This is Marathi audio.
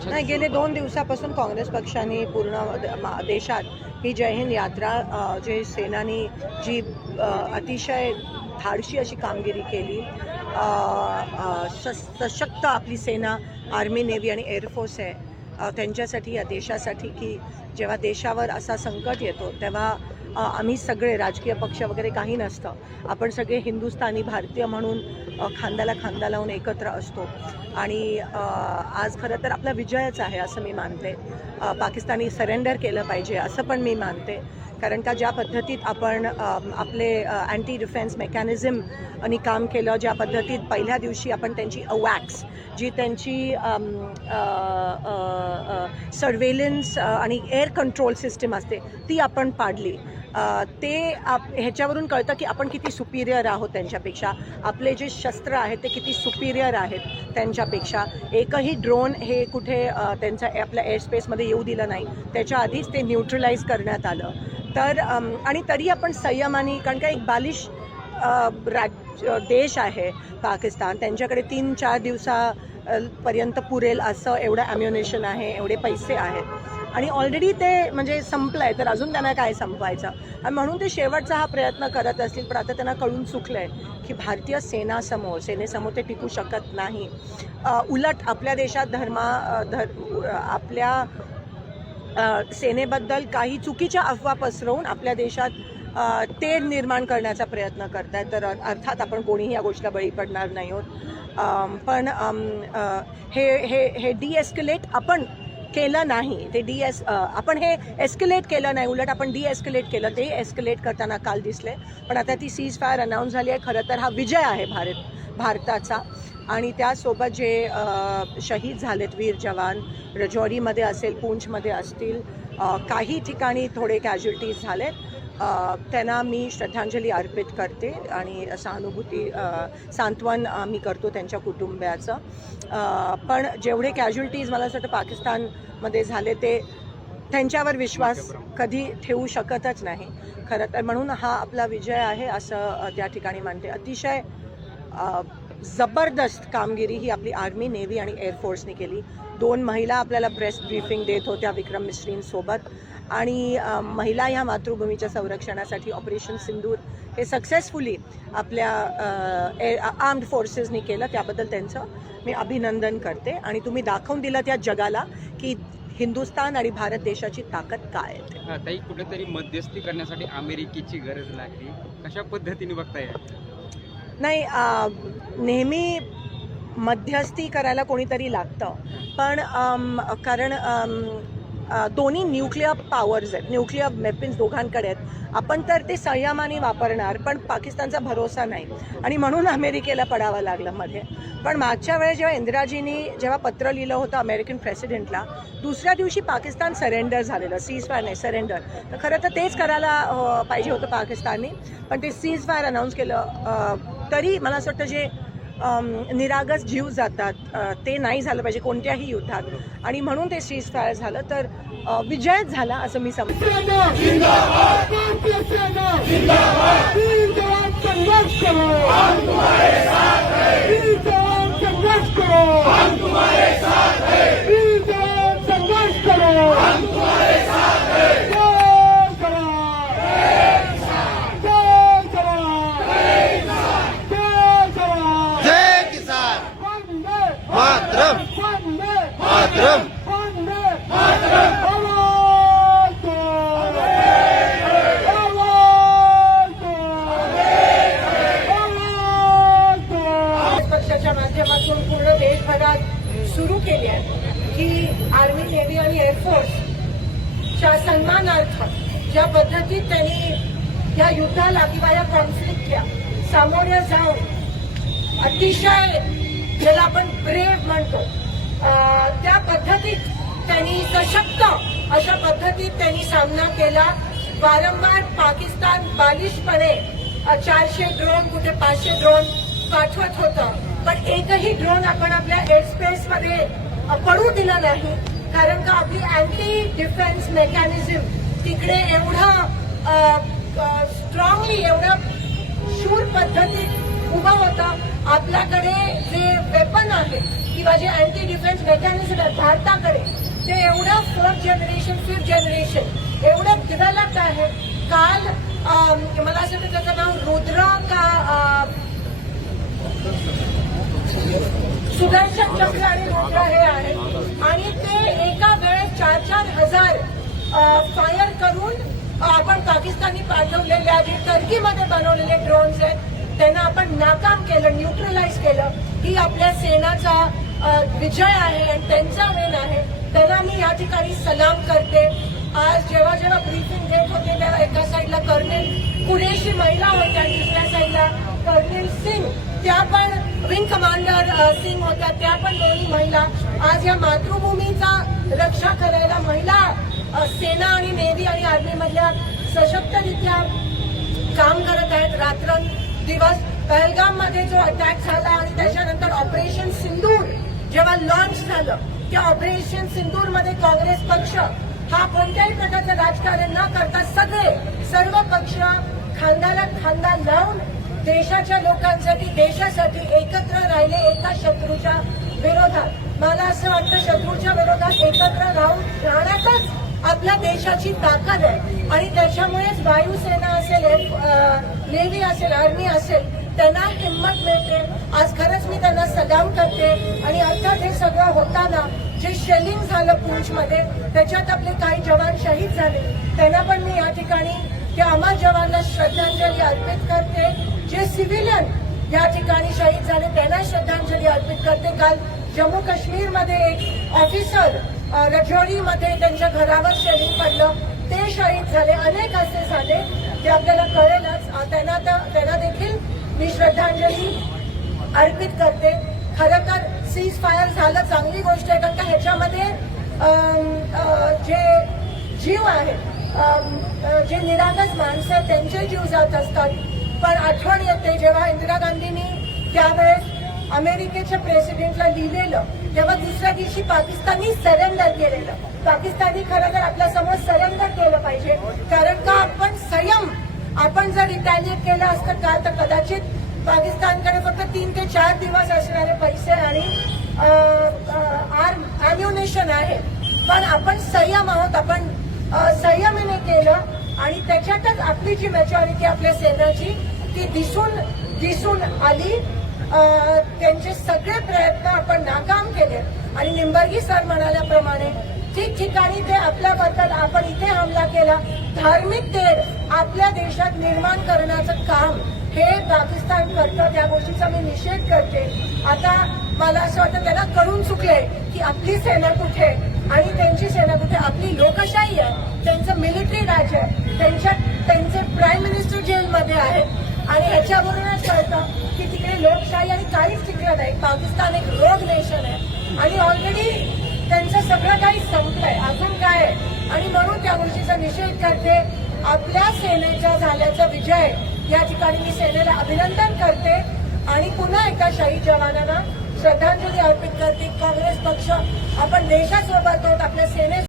नाही गेले दोन दिवसापासून काँग्रेस पक्षाने पूर्ण देशात ही जय हिंद यात्रा जे सेनानी जी अतिशय धाडशी अशी कामगिरी केली सशक्त आपली सेना आर्मी नेव्ही आणि एअरफोर्स आहे. त्यांच्यासाठी या देशासाठी की जेव्हा देशावर असा संकट येतो तेव्हा आम्ही सगळे राजकीय पक्ष वगैरे काही नसतं. आपण सगळे हिंदुस्थानी भारतीय म्हणून खांद्याला खांदा लावून एकत्र असतो. आणि आज खरं तर आपला विजयच आहे असं मी मानते. पाकिस्तानी सरेंडर केलं पाहिजे असं पण मी मानते. कारण का ज्या पद्धतीत आपण आपले अँटी डिफेन्स मेकॅनिझम आणि काम केलं ज्या पद्धतीत पहिल्या दिवशी आपण त्यांची अवॅक्स जी त्यांची सर्वेलन्स आणि एअर कंट्रोल सिस्टीम असते ती आपण पाडली. ते आप ह्याच्यावरून कळतं की आपण किती सुपिरियर आहोत त्यांच्यापेक्षा. आपले जे शस्त्र आहेत ते किती सुपिरियर आहेत त्यांच्यापेक्षा. एकही ड्रोन हे कुठे अ, त्यांच्या आपल्या एअरस्पेसमध्ये येऊ दिलं नाही. त्याच्या आधीच ते न्यूट्रलाइज करण्यात आलं. तर आणि तरी आपण संयमाने कारण का एक बालिश राज देश आहे पाकिस्तान. त्यांच्याकडे तीन चार दिवसापर्यंत पुरेल असं एवढं ॲम्युनेशन आहे एवढे पैसे आहेत. आणि ऑलरेडी ते म्हणजे संपलं आहे तर अजून त्यांना काय संपवायचं? आणि म्हणून ते शेवटचा हा प्रयत्न करत असतील पण आता त्यांना कळून चुकलं आहे की भारतीय सेनासमोर सेनेसमोर ते टिकू शकत नाही. उलट आपल्या देशात धर्मा धर आपल्या सेनेबद्दल काही चुकीच्या अफवा पसरवून आपल्या देशात अ, तेढ निर्माण करण्याचा प्रयत्न करत आहेत तर अर्थात आपण कोणीही या गोष्टीला बळी पडणार नाही आहोत. पण हे हे हे डीएस्कलेट आपण केलं नाही. ते डी एस आपण हे एस्केलेट केलं नाही. उलट आपण डी एस्केलेट केलं. ते एस्केलेट करताना काल दिसले. पण आता ती सीज फायर अनाऊन्स झाली आहे. खरं तर हा विजय आहे भारत भारताचा. आणि त्यासोबत जे शहीद झालेत वीर जवान रजौरीमध्ये असेल पूंछमध्ये असतील काही ठिकाणी थोडे कॅज्युलिटीज झालेत. त्यांना मी श्रद्धांजली अर्पित करते आणि सहानुभूती सांत्वन मी करतो त्यांच्या कुटुंबियाचं. पण जेवढे कॅज्युलिटीज मला असं वाटतं पाकिस्तानमध्ये झाले ते त्यांच्यावर विश्वास कधी ठेवू शकतच नाही. खरं तर म्हणून हा आपला विजय आहे असं त्या ठिकाणी मानते. अतिशय जबरदस्त कामगिरी ही आपली आर्मी नेव्ही आणि एअरफोर्सने केली. दोन महिला आपल्याला प्रेस ब्रीफिंग देत होत्या विक्रम मिश्रींसोबत आणि महिला ह्या मातृभूमीच्या संरक्षणासाठी ऑपरेशन सिंदूर हे सक्सेसफुली आपल्या आर्म्ड फोर्सेसनी केलं त्याबद्दल त्यांचं मी अभिनंदन करते. आणि तुम्ही दाखवून दिलं त्या जगाला की हिंदुस्तान आणि भारत देशाची ताकद काय ताई कुठेतरी मध्यस्थी करण्यासाठी अमेरिकेची गरज लागली कशा पद्धतीने बघताय? नाही नेहमी मध्यस्थी करायला कोणीतरी लागतं. पण कारण दोन्ही न्यूक्लिअर पॉवर्स आहेत. न्यूक्लिअर वेपन्स दोघांकडे आहेत. आपण तर ते संयमाने वापरणार पण पाकिस्तानचा भरोसा नाही. आणि म्हणून अमेरिकेला पडावं लागलं मध्ये. पण मागच्या वेळेस जेव्हा इंदिराजींनी जेव्हा पत्र लिहिलं होतं अमेरिकन प्रेसिडेंटला दुसऱ्या दिवशी पाकिस्तान सरेंडर झालेलं सीज फायर नाही सरेंडर तर खरं तर तेच करायला पाहिजे होतं पाकिस्तानने. पण ते सीज फायर अनाऊन्स केलं तरी मला असं वाटतं जे निरागस जीव जातात. ते नाही झालं पाहिजे कोणत्याही युद्धात. आणि म्हणून ते सीज फायर झालं. तर विजयच झाला असं मी समजतो सेना जिंदाबाद भारतीय सेना जिंदाबाद वीर जवान संघर्ष करो हम तुम्हारे साथ हैं वीर जवान संघर्ष करो हम तुम्हारे साथ हैं वीर जवान संघर्ष करो हम तुम्हारे साथ हैं जय जवान जय जवान जय जवान जय किसान वंदे मातरम वंदे मातरम वंदे मातरम अवंतो अवंतो अवंतो पक्षाच्या माध्यमातून पूर्ण देशभरात सुरू केली आहे की आर्मी नेव्ही आणि च्या सन्मानार्थ ज्या पद्धतीत त्यांनी या युद्धाला किंवा या कॉन्फ्लिक्टला सामोरे जाऊन अतिशय ज्याला आपण ब्रेव म्हणतो त्या पद्धतीत त्यांनी सशक्त अशा पद्धतीत त्यांनी सामना केला. वारंवार पाकिस्तान बालिशपणे चारशे ड्रोन कुठे पाचशे ड्रोन पाठवत होतं. पण एकही ड्रोन आपण आपल्या एअर स्पेसमध्ये पडू दिला नाही. कारण का आपली अँटी डिफेन्स मेकॅनिझम तिकडे एवढं स्ट्रॉंगली एवढं शूर पद्धतीत उभं होतं. आपल्याकडे जे वेपन आहे किंवा जे अँटी डिफेन्स मेकॅनिझम आहे भारताकडे ते एवढं फोर्थ जनरेशन फिफ्थ जनरेशन एवढं डेव्हलप्ड आहे. काल मला असं वाटतं त्याचं नाव रुद्र का आ, सुदर्शन चक्र आणि रुद्र हे आहे आणि ते एका वेळेस चार चार हजार फायर करून आपण पाकिस्तानी पाठवलेल्या जे टर्कीमध्ये बनवलेले ड्रोन्स आहेत त्यांना आपण नाकाम केलं न्यूट्रलाइज केलं. ही आपल्या सेनाचा विजय आहे आणि त्यांचा वेन आहे. त्यांना मी या ठिकाणी सलाम करते. आज जेव्हा जेव्हा ब्रीफिंग घेत होते तेव्हा एका साईडला कर्नेल कुरेशी महिला होत्या दुसऱ्या साईडला कर्नेल सिंग. त्या पण विंग कमांडर सिंग होत्या त्या पण दोन्ही महिला. आज या मातृभूमीचा रक्षा करायला महिला सेना आणि नेव्ही आणि आर्मी मधल्या सशक्तरित्या काम करत आहेत. रात्र दिवस पहलगाममध्ये जो अटॅक झाला आणि त्याच्यानंतर ऑपरेशन सिंदूर जेव्हा लॉन्च झालं त्या ऑपरेशन सिंदूरमध्ये काँग्रेस पक्ष हा कोणत्याही प्रकारचं राजकारण न करता सगळे सर्व पक्ष खांद्याला खांदा लावून देशाच्या लोकांसाठी देशासाठी एकत्र राहिले एका शत्रूच्या विरोधात. मला असं वाटतं शत्रूच्या विरोधात एकत्र राहून राहण्यातच आपल्या देशाची ताकद आहे. आणि त्याच्यामुळेच वायुसेना असेल नेव्ही असेल आर्मी असेल त्यांना किंमत मिळते. आज खरंच मी त्यांना सलाम करते. आणि अर्थात हे सगळं होताना जे शेलिंग झालं पूंछमध्ये त्याच्यात आपले काही जवान शहीद झाले. त्यांना पण मी या ठिकाणी त्या अमर जवानला श्रद्धांजली अर्पित करते. जे सिव्हिलियन या ठिकाणी शहीद झाले त्यांना श्रद्धांजली अर्पित करते. काल जम्मू काश्मीरमध्ये एक ऑफिसर अ, रजौरीमध्ये त्यांच्या घरावर शेलिंग पडलं. ते शहीद झाले. अनेक असे झाले ते आपल्याला कळेलच. त्यांना तर- त्यांना देखील मी श्रद्धांजली अर्पित करते. खरं तर सीज फायर झालं चांगली गोष्ट आहे. कारण का ह्याच्यामध्ये जे जीव आहे जे निरागस माणसं आहेत, त्यांचे जीव जात असतात. पण आठवण येते जेव्हा इंदिरा गांधींनी त्यावेळेस अमेरिकेच्या प्रेसिडेंटला लिहिलेलं तेव्हा दुसऱ्या दिवशी पाकिस्तानी सरेंडर केलेलं. पाकिस्तानी खरं तर आपल्यासमोर सरेंडर केलं पाहिजे. कारण का आपण संयम आपण जर रिटॅलिएट केलं असतं का तर कदाचित पाकिस्तानकडे फक्त तीन ते चार दिवस असणारे पैसे आणि आर्म आहे. पण आपण संयम आहोत आपण संयमीने केलं आणि त्याच्यातच आपली जी मेजॉरिटी आपल्या सेनाची ती दिसून दिसून आली. त्यांचे सगळे प्रयत्न आपण नाकाम केले. आणि निंबर्गी सर म्हणाल्याप्रमाणे ठिकठिकाणी ते आपल्याबद्दल आपण इथे हमला केला. धार्मिक तेढ आपल्या देशात निर्माण करण्याचं काम हे पाकिस्तान करतं. त्या गोष्टीचा मी निषेध करते. आता मला असं वाटतं त्यांना कळून चुकले की आपली सेना कुठे आणि त्यांची सेना कुठे आपली लोकशाही आहे. त्यांचं मिलिटरी राज्य आहे. त्यांच्या त्यांचे प्राईम मिनिस्टर जेलमध्ये आहेत. आणि ह्याच्यावरूनच कळतं की तिकडे लोकशाही आणि काहीच टिकलं नाही. पाकिस्तान एक रोग नेशन आहे. आणि ऑलरेडी त्यांचं सगळं काही संपलंय. अजून काय आहे? आणि म्हणून त्या गोष्टीचा निषेध करते. आपल्या सेनेच्या झाल्याचा विजय या ठिकाणी मी सेनेला अभिनंदन करते. आणि पुन्हा एका शहीद जवानांना श्रद्धांजली अर्पित करते. काँग्रेस पक्ष आपण देशासोबत आहोत. आपल्या सेने